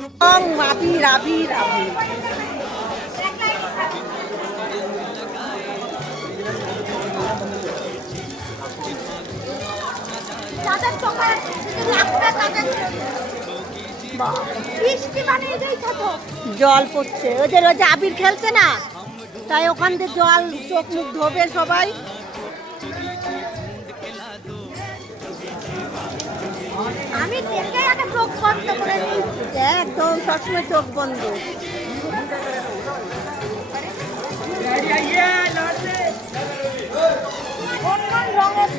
আবির আবির আবির জল পড়ছে ওদের ওই যে আবির খেলছে না, তাই ওখান থেকে জল চোখ মুখ ধোবে সবাই। আমি দেখে আগে চোখ বন্ধ করে নিয়েছি, একদম সবসময় চোখ বন্ধ। রঙের